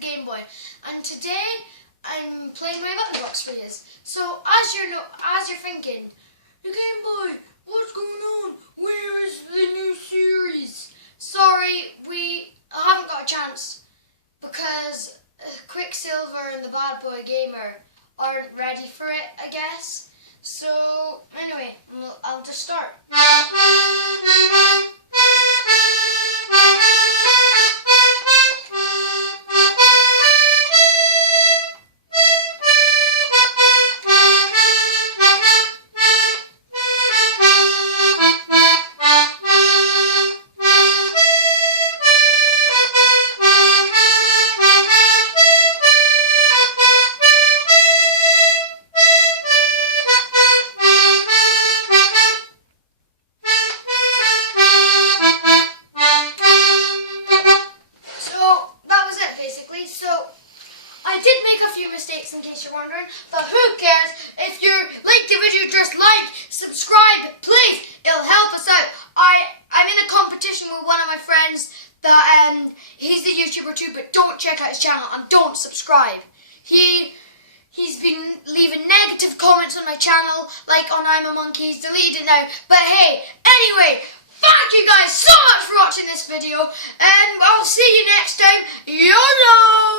Game Boy, and today I'm playing my button box for you. So as you're thinking, the Game Boy, what's going on? Where is the new series? Sorry, we haven't got a chance because Quicksilver and the Bad Boy Gamer aren't ready for it, I guess. So anyway, I'll just start. I did make a few mistakes in case you're wondering, but who cares? If you like the video, just like, subscribe, please. It'll help us out. I'm in a competition with one of my friends that he's a YouTuber too, but don't check out his channel and don't subscribe. He's been leaving negative comments on my channel, like on I'm a Monkey. He's deleted it now. But hey, anyway, thank you guys so much for watching this video, and I'll see you next time. YOLO!